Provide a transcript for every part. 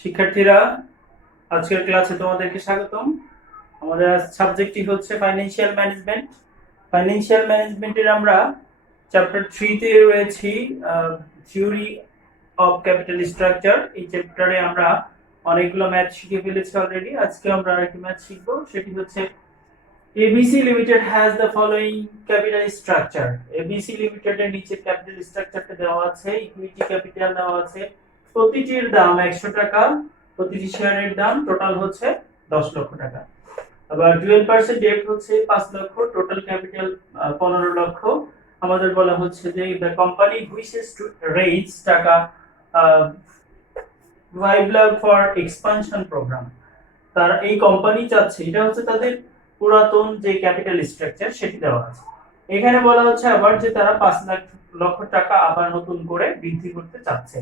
শিক্ষার্থীরা, আজকের ক্লাসে তোমাদেরকে স্বাগতম। আমাদের সাবজেক্টটি হচ্ছে ফাইন্যান্সিয়াল ম্যানেজমেন্ট। ফাইন্যান্সিয়াল ম্যানেজমেন্টের আমরা চ্যাপ্টার 3 তে রয়েছি, থিওরি অফ ক্যাপিটাল স্ট্রাকচার। এই চ্যাপ্টারে আমরা অনেকগুলো ম্যাথ শিখে ফেলেছি অলরেডি। আজকে আমরা আরেকটি ম্যাথ শিখব, সেটি হচ্ছে ABC limited has the following capital structure. ABC limited এর নিচে ক্যাপিটাল স্ট্রাকচারটা দেওয়া আছে, ইকুইটি ক্যাপিটাল দেওয়া আছে, প্রতিটির দাম 100 টাকা, প্রতিটি শেয়ারের দাম টোটাল হচ্ছে 10 লক্ষ টাকা। আবার 12% ডেট হচ্ছে 5 লক্ষ, টোটাল ক্যাপিটাল 15 লক্ষ। আমাদের বলা হচ্ছে যে the company wishes to raise টাকা 5 লাখ ফর এক্সপানশন প্রোগ্রাম। তারা এই কোম্পানি চাচ্ছে, এটা হচ্ছে তাদের পুরাতন যে ক্যাপিটাল স্ট্রাকচার সেটি দেওয়া আছে। এখানে বলা হচ্ছে আবার যে তারা 5 লক্ষ টাকা আবার নতুন করে বৃদ্ধি করতে চাচ্ছে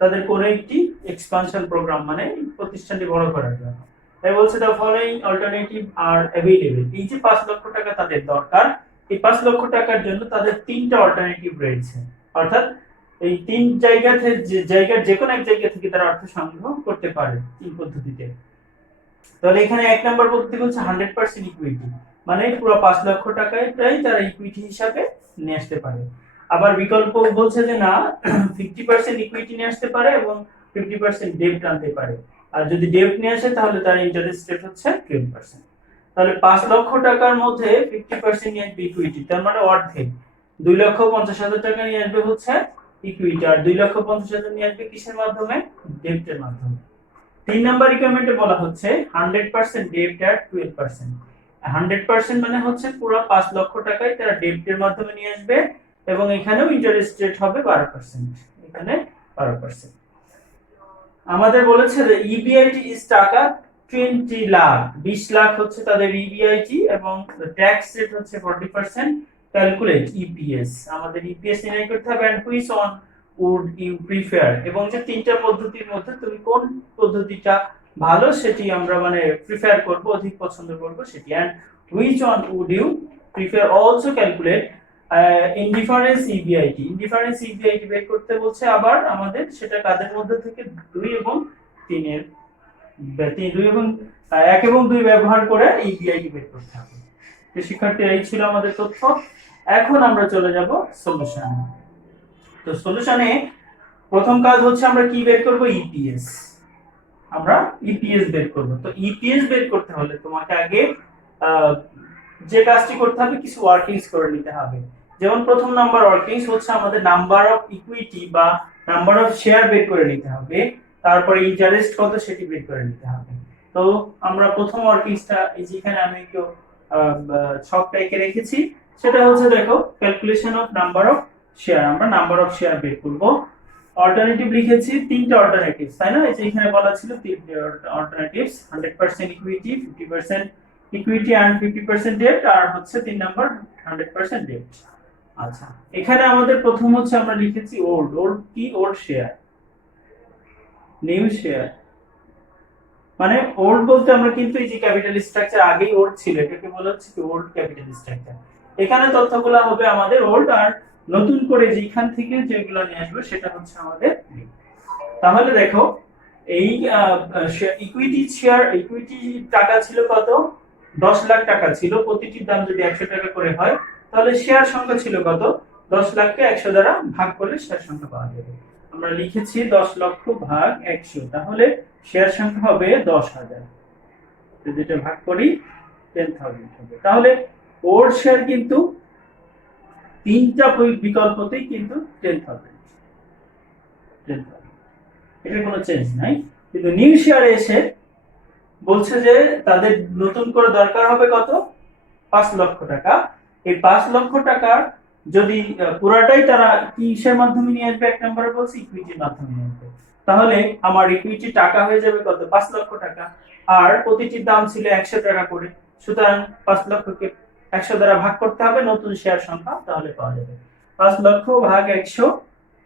তাদের কোন একটি এক্সপানশন প্রোগ্রাম, মানে প্রতিষ্ঠানটি বড় করার জন্য। তাই বলছে the following alternative are available. এই যে 5 লক্ষ টাকা তাদের দরকার, এই 5 লক্ষ টাকার জন্য তাদের তিনটা অল্টারনেটিভ রয়েছে। অর্থাৎ এই তিন জায়গা থেকে যে কোনো এক জায়গা থেকে তারা অর্থ সংগ্রহ করতে পারে তিন পদ্ধতিতে। তাহলে এখানে এক নাম্বার পদ্ধতি হচ্ছে 100% ইকুইটি, মানে পুরো 5 লক্ষ টাকাটাই তারা ইকুইটি হিসাবে নিয়ে আসতে পারে। আবার বিকল্প বলছে যে না, 50% ইকুইটি নিয়ে আসতে পারে এবং 50% ডেট আনতে পারে। আর যদি ডেট নিয়ে আসে তাহলে তার ইন্টারেস্ট রেট হচ্ছে 12%। তাহলে 5 লক্ষ টাকার মধ্যে 50% নিয়ে আসবে ইকুইটি, তার মানে অর্ধেক 2,50,000 টাকা নিয়ে আসবে হচ্ছে ইকুইটি, আর 2,50,000 নিয়ে আসবে কিসের মাধ্যমে? ডেটের মাধ্যমে। 3 নাম্বার রিকোয়ারমেন্টে বলা হচ্ছে 100% ডেট আর 12%। 100% মানে হচ্ছে পুরো 5 লক্ষ টাকাই তারা ডেটের মাধ্যমে নিয়ে আসবে এবং এখানেও ইন্টারেস্ট রেট হবে 12%, এখানে 12%। আমাদের বলেছে যে ইবিআইটি ইজ টাকা 20 লাখ, 20 লাখ হচ্ছে তাদের ইবিআইটি এবং ট্যাক্স রেট হচ্ছে 40%। ক্যালকুলেট ইপিএস, আমাদের ইপিএস নির্ণয় করতে হবে। And which one would you prefer, এবং যে তিনটা পদ্ধতির মধ্যে তুমি কোন পদ্ধতিটা ভালো সেটি আমরা মানে প্রিফার করব, অধিক পছন্দ করব সেটি। And which one would you prefer also calculate indifference EBIT. Indifference EBIT বের করতে বলছে আবার আমাদের, সেটা কাদের মধ্যে থেকে? 2 এবং 3 এর, 2 এবং 1 এবং 2 ব্যবহার করে ইবিআইটি বের করতে হবে। তো শিক্ষার্থীরা, এই ছিল আমাদের তথ্য। এখন আমরা চলে যাব সলিউশনে। তো সলিউশনে প্রথম কাজ হচ্ছে আমরা কি বের করব? ইপিএস। আমরা ইপিএস বের করব। তো ইপিএস বের করতে হলে তোমাকে আগে যে কাজটি করতে হবে, কিছু ওয়ার্কিংস করে নিতে হবে। যেমন প্রথম নাম্বার ওয়ার্কিংস হচ্ছে আমাদের নাম্বার অফ ইকুইটি বা নাম্বার অফ শেয়ার বের করে নিতে হবে। তারপরে ইন্টারেস্ট কত সেটি বের করে নিতে হবে। তো আমরা প্রথম ওয়ার্কিংসটা এই যেখানে আমি একটু ছকটা এঁকে রেখেছি, সেটা হচ্ছে দেখো calculation of number of share. আমরা নাম্বার অফ শেয়ার বের করব। অল্টারনেটিভ লিখেছি, তিনটা অল্টারনেটিভস, তাই না? এই যে এখানে বলা ছিল তিনটা alternatives, 100% equity, 50% equity and 50% debt, আর হচ্ছে 3 নাম্বার 100% ডেট। আচ্ছা, এখানে আমাদের প্রথম হচ্ছে আমরা লিখেছি ওল্ড। ওল্ড কি? Old share, new share. মানে ওল্ড বলতে আমরা কিন্তু এই যে ক্যাপিটাল স্ট্রাকচার আগেই ওল্ড ছিল, এটাকে বলা হচ্ছে কি ওল্ড ক্যাপিটাল স্ট্রাকচার। এখানে তথ্যগুলো হবে আমাদের ওল্ড, আর নতুন করে যেখান থেকে যেগুলো নিয়ে আসবে সেটা হচ্ছে আমাদের নিউ। তাহলে দেখো এই ইকুইটি শেয়ার, ইকুইটি টাকা ছিল কত? 10 লাখ টাকা ছিল। প্রতিটির দাম যদি 100 টাকা করে হয় তাহলে শেয়ার সংখ্যা ছিল কত? 10 লাখকে 100 দ্বারা ভাগ করলে শেয়ার সংখ্যা পাওয়া যাবে। আমরা লিখেছি 10 লক্ষ ভাগ 100, তাহলে শেয়ার সংখ্যা হবে 10,000। যদি এটা ভাগ করি 10,000 হবে। তাহলে ওর শেয়ার কিন্তু তিনটা বিকল্পতেই কিন্তু 10,000, এটা কোনো চেঞ্জ নাই। কিন্তু নিউ শেয়ারে এসে বলছে যে তাদের নতুন করে দরকার হবে কত? 5 লক্ষ টাকা। এই 5 লক্ষ টাকা যদি পুরাটাই তারা কিসের মাধ্যমে নিয়ে আসবে? এক নম্বরে বলছি ইকুইটির মাধ্যমে নিয়ে আসবে। তাহলে আমার ইকুইটি টাকা হয়ে যাবে কত? 5 লক্ষ টাকা, আর প্রতিটির দাম ছিল 100 টাকা করে। সুতরাং 5 লক্ষকে 100 দ্বারা ভাগ করতে হবে, নতুন শেয়ার সংখ্যা তাহলে পাওয়া যাবে। 5 লক্ষ ভাগ 100,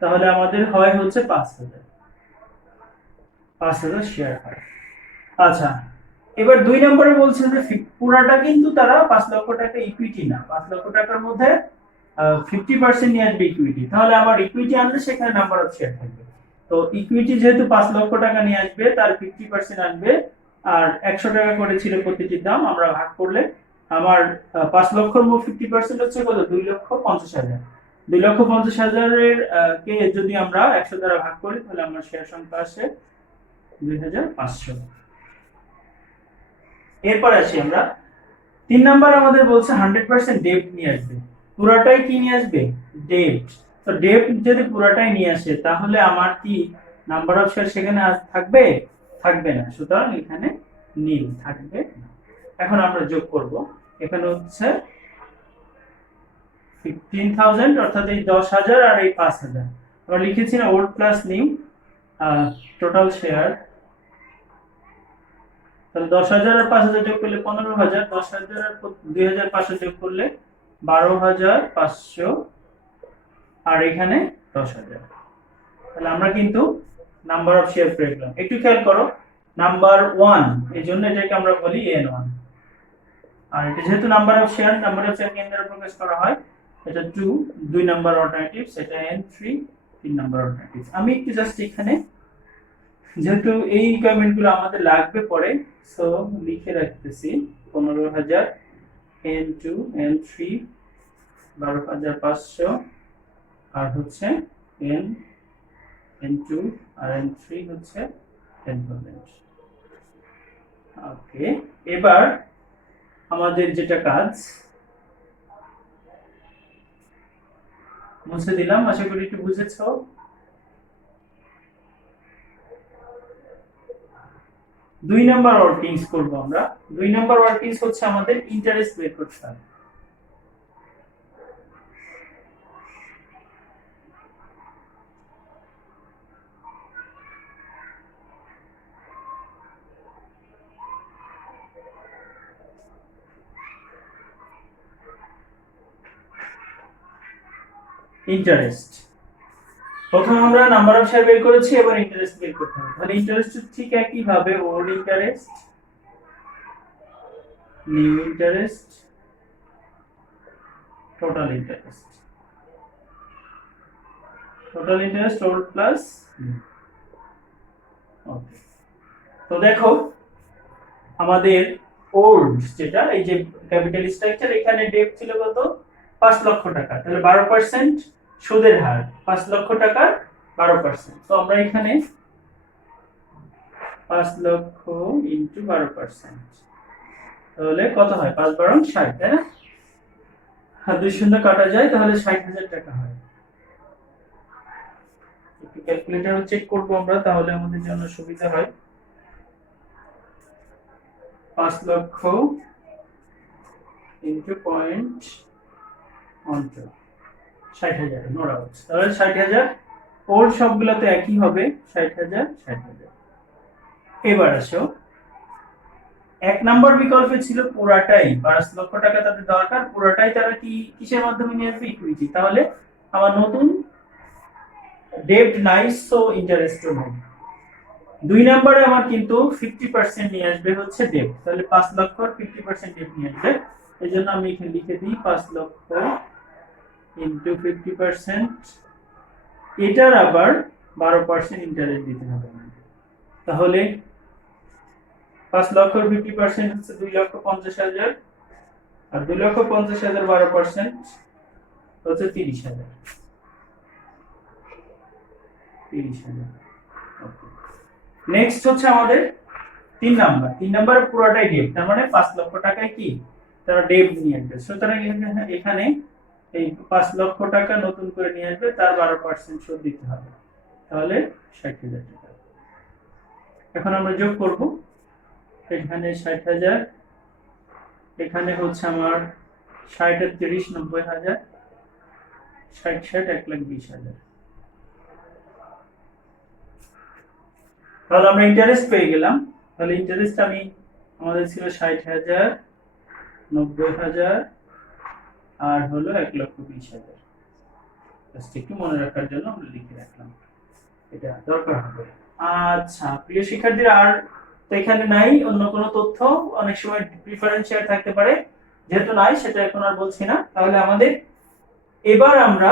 তাহলে আমাদের হয় হচ্ছে 5,000। 5,000 শেয়ার হয়। আচ্ছা, এবার 2 নম্বরে বলছে যে পুরাটা কিন্তু তারা 5 লক্ষ টাকা ইকুইটি না, 5 লক্ষ টাকার মধ্যে 50% নিয়ে আসবে ইকুইটি। তাহলে আমার ইকুইটি আনলে সেখানে নাম্বার অফ শেয়ার থাকবে। তো ইকুইটি যেহেতু 5 লক্ষ টাকা নিয়ে আসবে, তার 50% আসবে, আর 100 টাকা করে ছিল প্রতিটির দাম। আমরা ভাগ করলে আমার 5 লক্ষর 50% হচ্ছে কত, 2,50,000। 2,50,000 কে যদি আমরা 100 দ্বারা ভাগ করি, তাহলে আমার শেয়ার সংখ্যা আসে 2,500। এরপর আসি আমরা 3 নাম্বার, আমাদের বলছে 100% ডেট নিয়ে আসবে। পুরাটাই কি নিয়ে আসবে, ডেট। তো ডেট যদি পুরাটাই নিয়ে আসে, তাহলে আমার কি নাম্বার অফ শেয়ার সেখানে থাকবে, থাকবে না, সুতরাং এখানে নীল থাকবে না। এখন আমরা যোগ করব, এখানে হচ্ছে 15,000, অর্থাৎ এই 10,000 আর এই 5,000 আমরা লিখেছি না, old plus new, total share. তাহলে 10,000 আর 5,000 যোগ করলে 15,000, 10,000 আর 2,500 যোগ করলে 12,500, আর এখানে 10,000। তাহলে আমরা কিন্তু নাম্বার অফ শেয়ার পেয়ে গেলাম। একটু খেয়াল করো, নাম্বার 1, এই জন্য এটাকে আমরা বলি N1, আর এটা যেহেতু নাম্বার অফ শেয়ার কেন্দ্রে প্রকাশ করা হয়, এটা 2 নাম্বার অল্টারনেটিভস, এটা N3 3 নাম্বার অল্টারনেটিভস। আমি একটু জাস্ট এখানে, যেহেতু এই কমেন্টগুলো আমাদের লাগবে পরে, সো লিখে রাখতেছি 15,000 N2 N3 12,500, আর হচ্ছে N2 আর N3 হচ্ছে 10,000। ওকে, এবার আমাদের যেটা কাজ, মুছে দিলাম, আশা করি একটু বুঝেছো। 2 নাম্বার ওয়ার্কিংস করব আমরা। 2 নাম্বার ওয়ার্কিংস হচ্ছে আমাদের ইন্টারেস্ট বের করতে হবে। ইন্টারেস্ট, প্রথম আমরা নাম্বার অফ শেয়ার বের করেছি, এবার ইন্টারেস্ট বের করতে হবে। তাহলে ইন্টারেস্ট ঠিক একই ভাবে, old interest, new interest, total interest. Total interest old plus. Okay, তো দেখো আমাদের ওল্ড যেটা, এই যে ক্যাপিটাল স্ট্রাকচার, এখানে ডেট ছিল কত, 5 লক্ষ টাকা। তাহলে 12% সুদের হার, 5 লক্ষ টাকার 12%। তো আমরা এখানে 5 লক্ষ ইনটু 12%, তাহলে কত হয়, 5 12 60, তাই না? আর 2 শূন্য কাটা যায়, তাহলে 60,000 টাকা হয়। একটু ক্যালকুলেটর চেক করব আমরা, তাহলে আমাদের জন্য সুবিধা হয়। 5 লক্ষ ইনটু 0.12, 60,000 নো ডাউট। তাহলে 60,000, ওল্ড সবগুলোতে একই হবে, 60,000 60,000। এবার আসো, 1 নাম্বার বিকল্পে ছিল পুরাটাই 5 লক্ষ টাকা তাদের দরকার, পুরাটাই তারা কি কিসের মাধ্যমে নিয়ে আসবে, ইকুইটি। তাহলে আমার নতুন ডেট নাই, সো ইন্টারেস্টও নাই। 2 নম্বরে আমার কিন্তু 50% নিয়ে আসবে হচ্ছে ডেট, তাহলে 5 লক্ষর 50% ডেট নিয়ে আসবে। এজন্য আমি এখানে লিখে দিই 5 লক্ষ ইনটু 50%, এটার আবার 12% ইন্টারেস্ট দিতে হবে। তাহলে 5 লক্ষর 50% হচ্ছে 2,50,000, আর 2,50,000 12% হচ্ছে 30,000। 30,000। ওকে, নেক্সট হচ্ছে আমাদের 3 নাম্বার। 3 নাম্বারে পুরোটাই ডেট, তার মানে 5 লক্ষ টাকায় কি তারা ডেট নিয়ে আসবে। সুতরাং এখানে এই 5 লক্ষ টাকা নতুন করে নিয়ে আসবে, তার 12% সুদ দিতে হবে, তাহলে 60,000 টাকা। এখন আমরা যোগ করব, এখানে 60,000, এখানে হচ্ছে আমার 60 আর 30 90,000, 60 60 1,20,000। তাহলে আমরা ইন্টারেস্ট পেয়ে গেলাম। তাহলে ইন্টারেস্ট আমাদের ছিল 60,000, 90,000, আর হলো 1,20,000। জাস্ট একটু মনে রাখার জন্য আমরা লিখে রাখলাম, এটা দরকার হবে। আচ্ছা প্রিয় শিক্ষার্থীরা, আর তো এখানে নাই অন্য কোনো তথ্য, অনেক সময় প্রিফারেন্স শেয়ার থাকতে পারে, যেহেতু নাই সেটা এখন আর বলছি না। তাহলে আমাদের এবার আমরা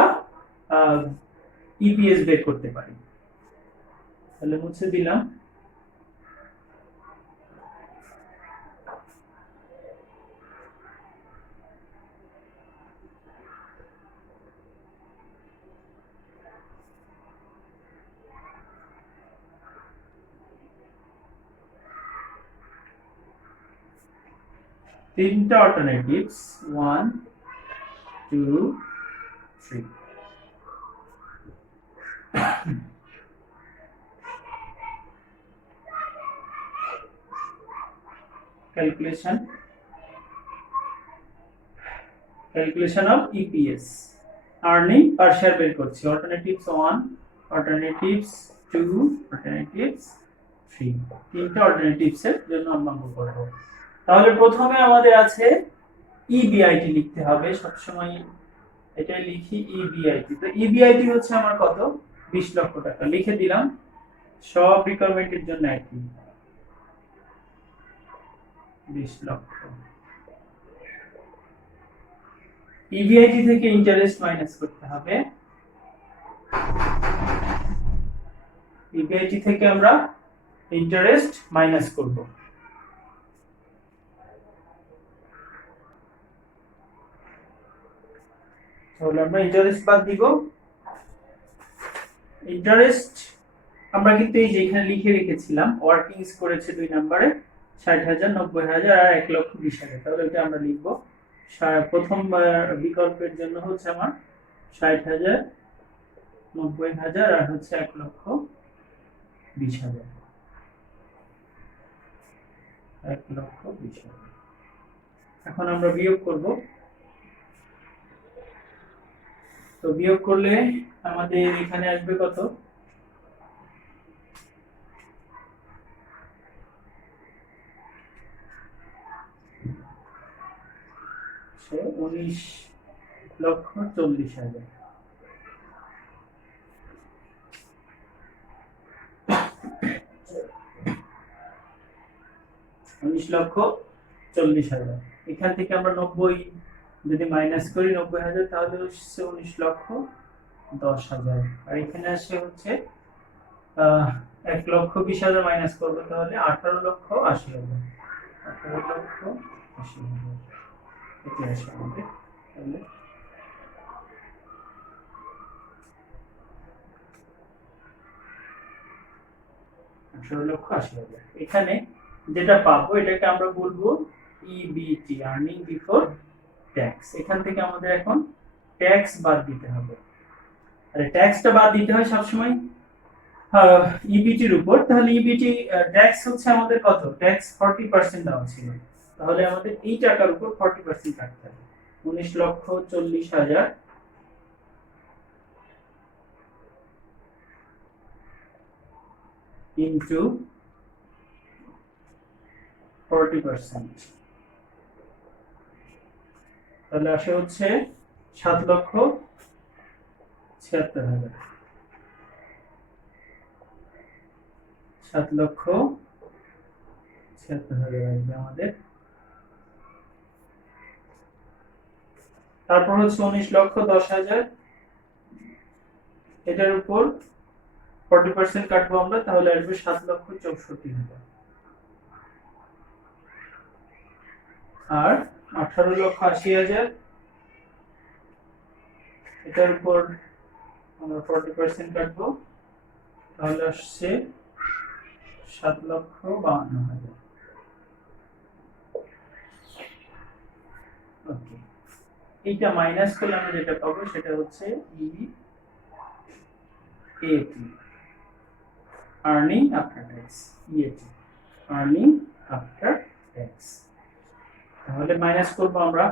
ইপিএস বের করতে পারি। তাহলে মুছে দিলাম। তিনটা alternatives 1 2 3 calculation of EPS earning per share বের করছি। alternatives 1 alternatives 2 alternatives 3 তিনটা alternatives এর জন্য আমরা অঙ্ক করব। তাহলে প্রথমে আমাদের আছে EBIT লিখতে হবে, সব সময় এটা লিখি EBIT। তো EBIT হচ্ছে আমার কত, 20 লক্ষ টাকা লিখে দিলাম। সব রিকোয়ারমেন্টের জন্য একই 20 লক্ষ। EBIT থেকে ইন্টারেস্ট মাইনাস করতে হবে। EBIT থেকে আমরা ইন্টারেস্ট মাইনাস করব। তাহলে আমরা ইন্টারেস্ট বাদ দিব। ইন্টারেস্ট আমরা কিন্তু এই যে এখানে লিখে রেখেছিলাম, ওয়ার্কিংস করেছে 2 নম্বরে 60,000 90,000 আর 1,20,000। তাহলে এটা আমরা লিখব। প্রথম বিকল্পের জন্য হচ্ছে আমার 60,000 90,000 আর হচ্ছে 1,20,000 1,20,000। এখন আমরা বিয়োগ করব। তো বিয়োগ করলে আমাদের এখানে আসবে কত, সে 19,40,000। 19,40,000। এখান থেকে আমরা 90 যদি মাইনাস করি 90,000 তাহলে হচ্ছে 19,10,000। আর এখানে আসে হচ্ছে 1,20,000 মাইনাস করবো তাহলে 18,80,000। 18,80,000 এটি আসে আমাদের। তাহলে এখানে যেটা পাবো এটাকে আমরা বলবো EBT আর্নিং বিফোর ট্যাক্স। এখান থেকে আমাদের এখন ট্যাক্স বাদ দিতে হবে। আরে ট্যাক্সটা বাদ দিতে হয় সবসময় ইবিটির উপর। তাহলে ইবিটি ট্যাক্স হচ্ছে আমাদের কত, ট্যাক্স 40% দেওয়া ছিল। তাহলে আমাদের এই টাকার উপর 40% কাটতে হবে। 19,40,000 ইনটু 40%, তাহলে আসে হচ্ছে 7,76,000। 7,76,000 আসবে আমাদের। তারপর হচ্ছে 19,10,000, এটার উপর 40% কাটবো আমরা, তাহলে আসবে 7,64,000। আর 18,80,000, এটার উপর আমরা 40% কাটবো, তাহলে আসছে 7,52,000। ওকে, এইটা মাইনাস করলে আমরা যেটা পাবো সেটা হচ্ছে EAT earning after tax. EAT earning after tax. তাহলে মাইনাস করবো আমরা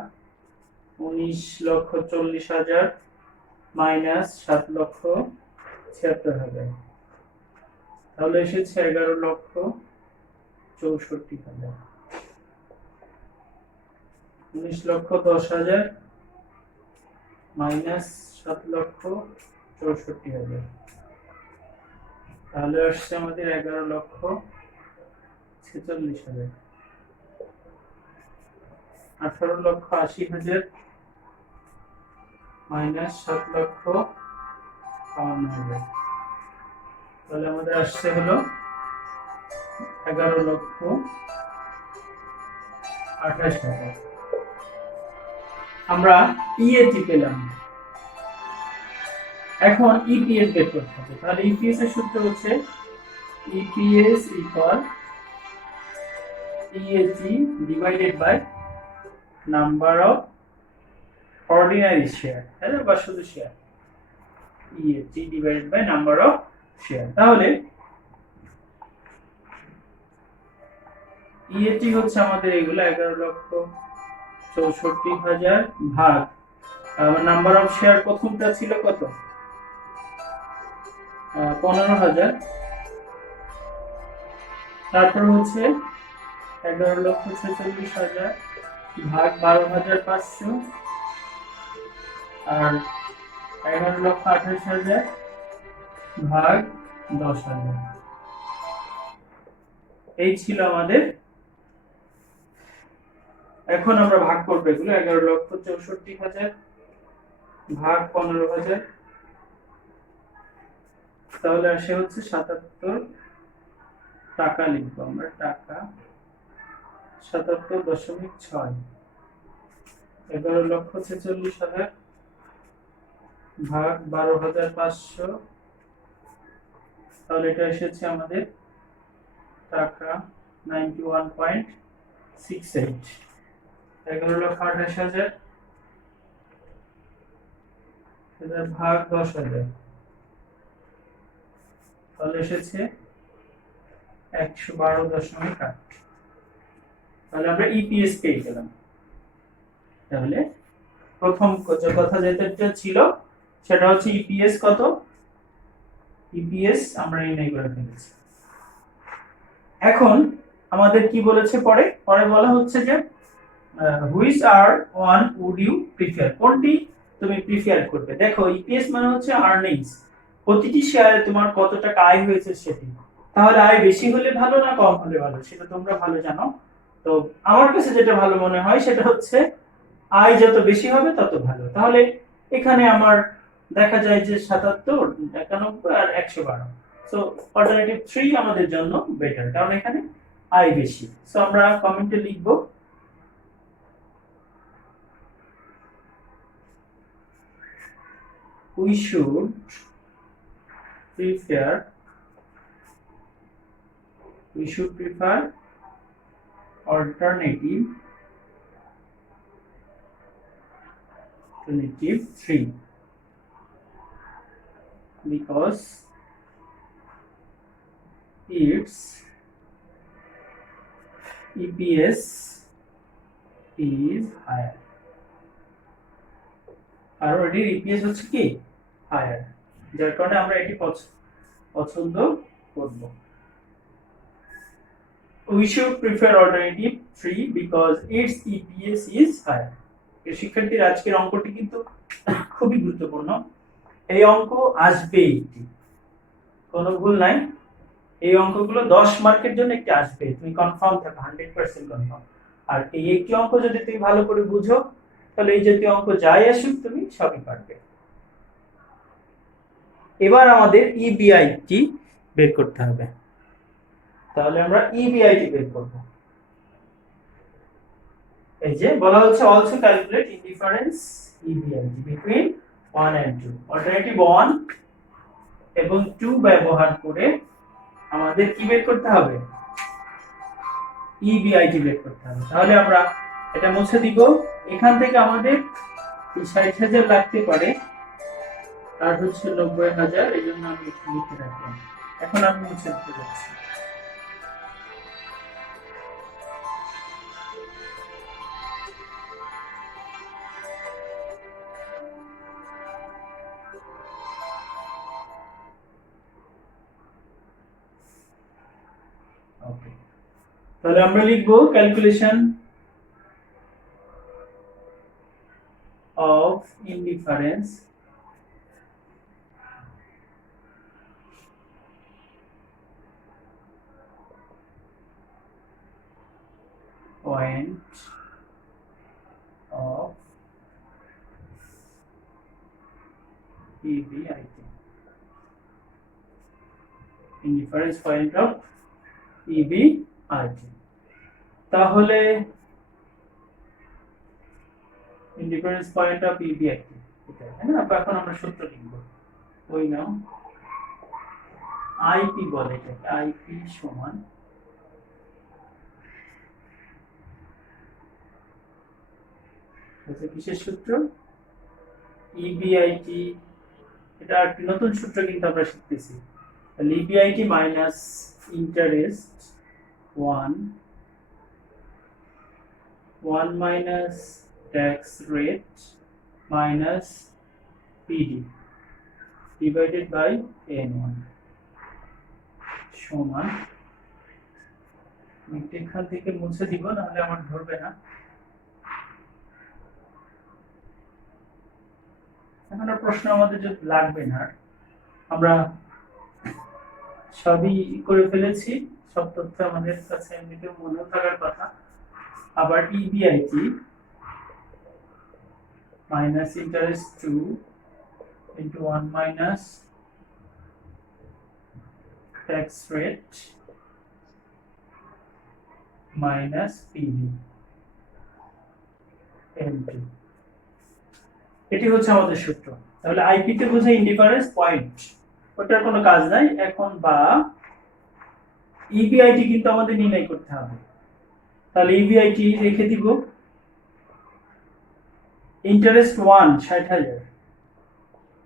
19,40,000 মাইনাস 7,76,000, তাহলে এসেছে 11,64,000। 19,10,000 মাইনাস 7,64,000, তাহলে আসছে আমাদের 11,46,000। 18,80,000 মাইনাস 7,52,000, তাহলে আমাদের আসছে হলো 11,28,000। আমরা ইএটি পেলাম। এখন ইপিএস বের করতে হবে। তাহলে ইপিএস এর সূত্র হচ্ছে EPS equal EAT divided by number of ordinary share, তাই না, বা শুধু share. EAT divided by number of share. তাহলে ইএটি হচ্ছে আমাদের এগুলো 11,64,000 ভাগ নাম্বার অফ শেয়ার প্রথমটা ছিল কত, 15,000। তারপর হচ্ছে 11,46,000 ভাগ 12,500 আর 11,28,000 ভাগ 10,000। এই ছিল আমাদের। এখন আমরা ভাগ করবো এগুলো 11,64,000 ভাগ 15,000, তাহলে আসে হচ্ছে 77 টাকা লিখবো আমরা, টাকা 77.6। 11,46,000 ভাগ 12,500, তাহলে এটা এসেছে আমাদের টাকা 91.68। 11,28,000 ভাগ 10,000, তাহলে এসেছে 112.8। তাহলে আমরা ইপিএস পেয়ে গেলাম। তাহলে প্রথম কথা যেটা ছিল সেটা হচ্ছে ইপিএস কত, ইপিএস আমরা নির্ণয় করে ফেলেছি। এখন আমাদের কি বলেছে, পরে বলা হচ্ছে যে which are one would you prefer, কোনটি তুমি প্রিফার করবে। দেখো ইপিএস মানে হচ্ছে আর্নিংস, প্রতিটি শেয়ারে তোমার কত টাকা আয় হয়েছে সেটি। তাহলে আয় বেশি হলে ভালো না কম হলে ভালো, সেটা তোমরা ভালো জানো। তো আমার কাছে যেটা ভালো মনে হয় সেটা হচ্ছে আয় যত বেশি হবে তত ভালো। তাহলে এখানে আমার দেখা যায় যে 77, 91 আর 112। সো অল্টারনেটিভ 3 আমাদের জন্য বেটার, কারণ এখানে আয় বেশি। সো আমরা কমেন্টে লিখব we should prefer alternative 3 because its EPS is higher। আর এটির EPS হচ্ছে কি হায়ার, যার কারণে আমরা এটি পছন্দ করব। We should prefer alternative 3 because its EPS is higher। শিক্ষার্থীর আজকের অঙ্কটি কিন্তু খুবই গুরুত্বপূর্ণ। এই অঙ্ক আসবে, একটি কোনো ভুল নাই। এই অঙ্কগুলো 10 মার্কের জন্য একটি আসবে, তুমি কনফার্ম থাকো, 100% কনফার্ম। আর এই একটি অঙ্ক যদি তুমি ভালো করে বুঝো তাহলে এই জাতীয় অঙ্ক যাই আসুক তুমি সবই পারবে। এবার আমাদের ইবিআইটি বের করতে হবে। তাহলে আমরা ইবিআইটি বের করব। এই যে বলা হচ্ছে also calculate indifference EBIT between 1 and 2। Alternative 1 এবং 2 ব্যবহার করে আমাদের কি বের করতে হবে, ইবিআইটি বের করতে হবে। তাহলে আমরা এটা মুছে দিব। এখান থেকে আমাদের 60,000 লাগতে পারে, আর হচ্ছে 90,000, এই জন্য আমি একটু লিখে রাখলাম। এখন আমি মুছে দিতে যাচ্ছি। ওকে, তাহলে আমরা লিখব calculation of indifference point of EBIT। Indifference point of EBIT. তাহলে ইনডিফারেন্স পয়েন্ট অফ ইবিআইটি এটা, তাই না? এখন আমরা সূত্র লিখব। ওই নাও আইপি বলে এটাকে, আইপি সমান হচ্ছে কিসের সূত্র? ইবিআইটি। এটা একটা নতুন সূত্র কিন্তু আমরা শিখতেছি। তাহলে EBIT minus interest 1 minus tax rate minus PD divided by n1 সমান, এখান থেকে মুছে দিব নাহলে আমার ধরবে না। এখন আর প্রশ্ন আমাদের যদি লাগবে না, আমরা সবই করে ফেলেছি, সব তথ্য আমাদের কাছে এমনিতেও মনে থাকার কথা। আবার EBIT minus interest 2 into 1 minus tax rate minus PV N2, এটি হচ্ছে আমাদের সূত্র। তাহলে আইপি তে বোঝায় ইনডিফারেন্স পয়েন্ট, ওটার কোনো কাজ নাই এখন। বা ইবিআইটি কিন্তু আমাদের নির্ণয় করতে হবে। তাহলে ইবিআইটি রেখে দিব ইন্টারেস্ট 1 60,000,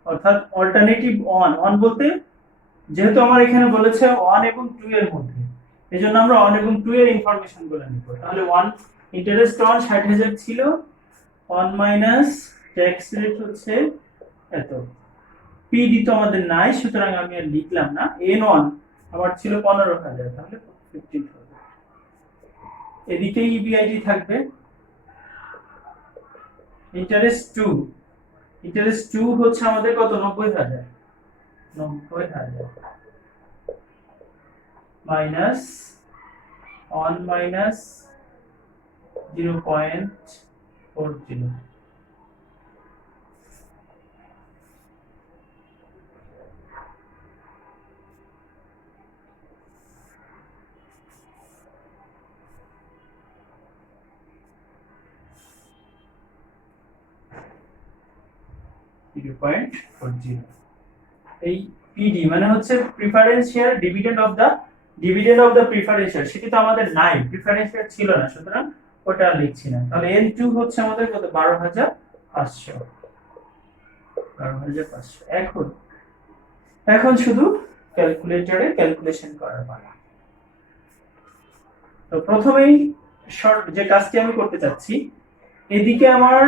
অর্থাৎ অল্টারনেটিভ 1 বলতে যেহেতু আমার এখানে বলেছে 1 এবং 2 এর মধ্যে, এজন্য আমরা 1 এবং 2 এর ইনফরমেশন গুলো নিব। তাহলে 1 ইন্টারেস্ট 1 60,000 ছিল, 1 মাইনাস ট্যাক্স রেট হচ্ছে এত, পিডি তো আমাদের নাই সুতরাং আমি আর লিখলাম না। n1 আমার ছিল 15,000, তাহলে 15,000। এদিকে ইবিআইটি থাকবে ইন্টারেস্ট 2 হচ্ছে আমাদের কত? 90,000 মাইনাস 1 মাইনাস 0.40 0.40। এই পিডি মানে হচ্ছে preference share dividend of the preference share, সেটা তো আমাদের নাই, প্রিফারেন্স শেয়ার ছিল না, সুতরাং ওটা আর লিখছি না। তাহলে n2 হচ্ছে আমাদের কত? 12,500। এখন শুধু ক্যালকুলেটরে ক্যালকুলেশন করার পালা। তো প্রথমেই শর্ট যে কাজটি আমি করতে চাচ্ছি, এদিকে আমার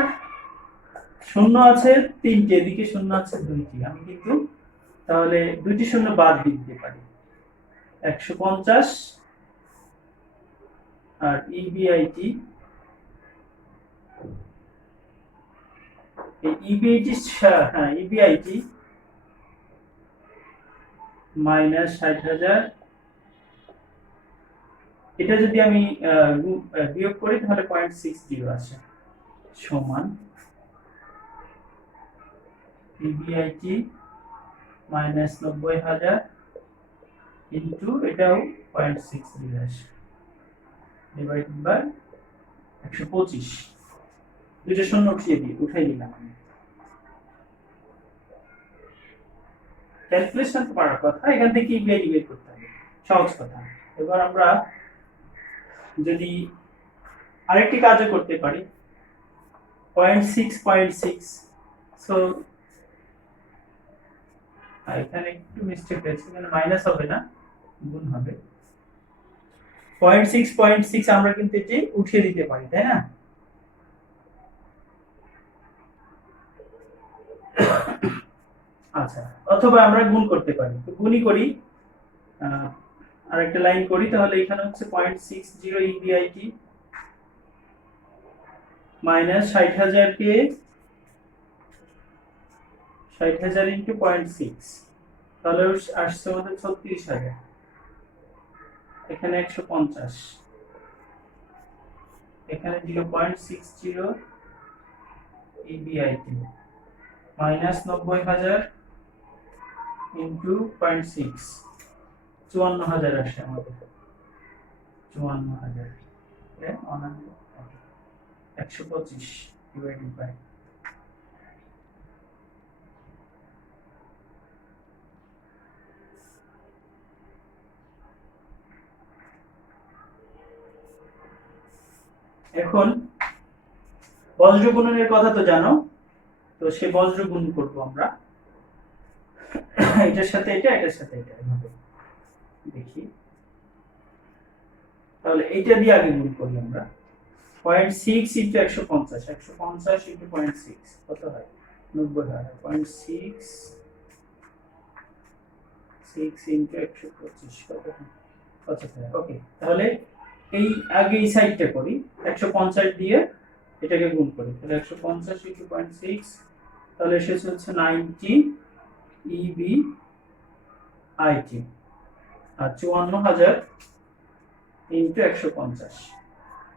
শূন্য আছে 3টে, এদিকে শূন্য আছে 2টি, আমি কিন্তু তাহলে 2টি শূন্য বাদ দিতে পারি। 150 আর ইবিআইটি, ইবিআইটি মাইনাস 60,000, এটা যদি আমি বিয়োগ করি তাহলে 0.60 আসে, সমান ইবিআইটি মাইনাস 90,000 ইন্টু এটাও 0.60 আসে ডিভাইডেড বাই 125। দুটো শূন্য উঠাই দিলাম আমি। ক্যালকুলেশন তো পারার কথা, এখান থেকে ইবিআইটি বের করতে হবে, সহজ কথা। এবার আমরা যদি আরেকটি কাজও করতে পারি, 0.6 সো এখানে একটু মিস্টেক হয়েছে, এখানে মাইনাস হবে না, গুণ হবে। 0.6 আমরা কিন্তু এটি উঠিয়ে দিতে পারি, তাই না? আচ্ছা, অথবা আমরা গুণ করতে পারি, তো গুণই করি, আরেকটা লাইন করি। তাহলে এখানে হচ্ছে 0.60 ইবিআইটি মাইনাস 60,000 ইন্টু 0.6, তাহলে আসছে আমাদের 36,000। এখানে 150, এখানে 0.60 ইবিআইটি মাইনাস 90,000 ইন্টু 0.6, 54,000 আসে আমাদের, 54,000 125 ডিভাইডেড বাই এখন বজ্র গুণনের কথা তো জানো, তো সে বজ্র গুণ করব আমরা এটার সাথে এটা, এটার সাথে এটা, এভাবে দেখি। তাহলে এইটা দিয়ে আগে গুণ করি আমরা। 0.6 ইনটু 150, 150 ইনটু 0.6 কত হয়? 90 হয়। 0.6 ইনটু 125 কত হয়? 75। ওকে, তাহলে এই আগে এই সাইডটা করি, 150 দিয়ে এটাকে গুণ করি। তাহলে 150 ইনটু 0.6, তাহলে শেষ হচ্ছে 90 EBIT, আর 54,000 ইনটু 150,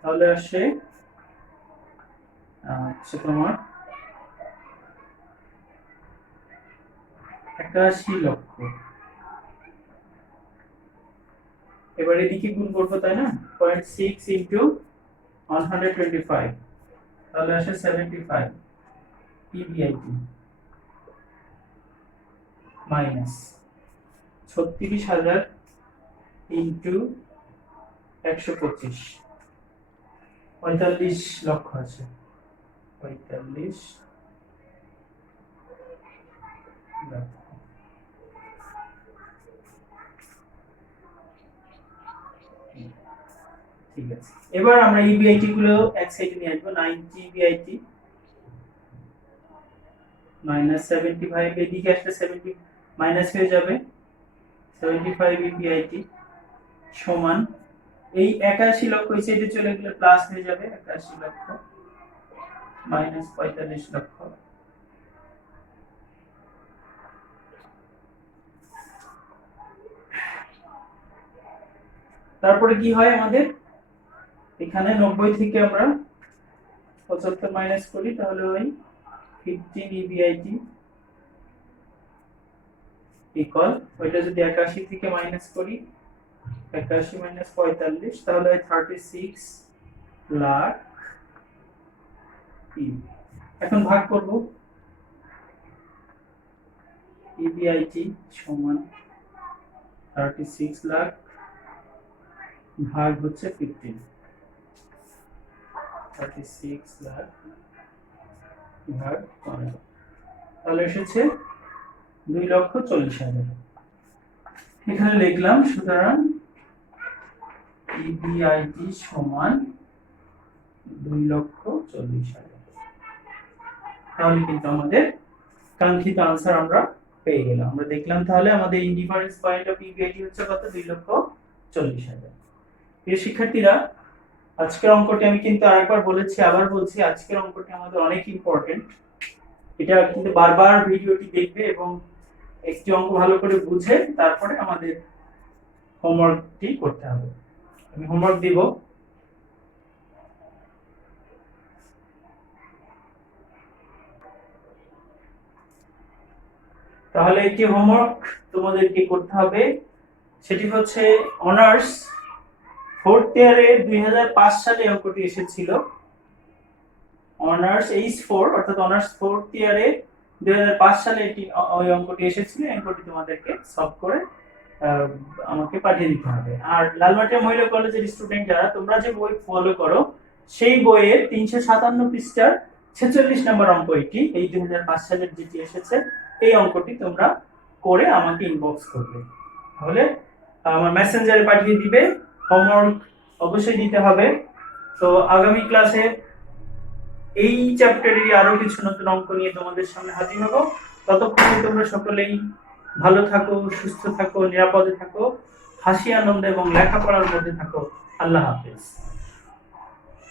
তাহলে আসে তোমার 81 লক্ষ। এবার এদিকে গুণ করবো, তাই না? 0.6 ইনটু 125, তাহলে আসে 75 EBIT মাইনাস 36,000 ইনটু 125, 45 লক্ষ আছে। 45 লক্ষ। ঠিক আছে, এবার আমরা ইবিআইটি গুলো এক সাইডে নিয়ে আসবো। 90 ইবিআইটি মাইনাস 75, এদিকে আসলে 70 মাইনাস হয়ে যাবে, 75 ইবিআইটি সমান এই 81 লক্ষ এই সাইডে চলে গেলে প্লাস হয়ে যাবে, 81 লক্ষ মাইনাস 45 লক্ষ। তারপরে কি হয় আমাদের এখানে 90 থেকে আমরা 75 মাইনাস করি, তাহলে ওই 15 ইবিআইটি ইকুয়াল, ওইটা যদি 81 থেকে মাইনাস করি, 81 মাইনাস 45, তাহলে 36 লাখ। এখন ভাগ করব, ইবিআইটি সমান 36 লাখ ভাগ হচ্ছে 15, 36 লাখ ভাগ 15, তাহলে এসেছে 2,40,000। এখানে লিখলাম, সুতরাং ইবিআইটি সমান 2,40,000। তাহলে কিন্তু আমাদের কাঙ্ক্ষিত আনসার আমরা পেয়ে গেলাম। আমরা দেখলাম তাহলে আমাদের ইনডিফারেন্স পয়েন্ট অফ ইবিআইটি হচ্ছে কত? 2,40,000। প্রিয় শিক্ষার্থীরা, আজকের অঙ্কটি আমি কিন্তু আরেকবার বলেছি, আবার বলছি, আজকের অঙ্কটি আমাদের অনেক ইম্পর্টেন্ট। এটা কিন্তু বারবার ভিডিওটি দেখবে এবং একটি অঙ্ক ভালো করে বুঝে তারপরে আমাদের হোমওয়ার্কটি করতে হবে। আমি হোমওয়ার্ক দিব। তাহলে একটি হোমওয়ার্ক তোমাদেরকে করতে হবে, সেটি হচ্ছে অনার্স ফোর্থ ইয়ারে 2005 সালে অঙ্কটি এসেছিল। অনার্স H4 অর্থাৎ অনার্স ফোর্থ ইয়ারে 2005 সালে এটি ওই অঙ্কটি এসেছিল। অঙ্কটি তোমাদেরকে সলভ করে আমাকে পাঠিয়ে দিতে হবে। আর লালমাটিয়া মহিলা কলেজের স্টুডেন্ট যারা, তোমরা যে বই ফলো করো সেই বইয়ের 357 পৃষ্ঠার 46 নম্বর অঙ্ক এটি, এই 2005 সালের যেটি এসেছে, এই অঙ্কটি তোমরা করে আমাকে ইনবক্স করবে। তাহলে আমার মেসেঞ্জারে পাঠিয়ে দিবে। হোমওয়ার্ক অবশ্যই দিতে হবে। তো আগামী ক্লাসে এই চ্যাপ্টারেরই আরো কিছু নতুন অঙ্ক নিয়ে তোমাদের সামনে হাজির হব। ততক্ষণে তোমরা সকলেই ভালো থাকো, সুস্থ থাকো, নিরাপদে থাকো, হাসি আনন্দ এবং লেখাপড়ার মধ্যে থাকো। আল্লাহ হাফেজ।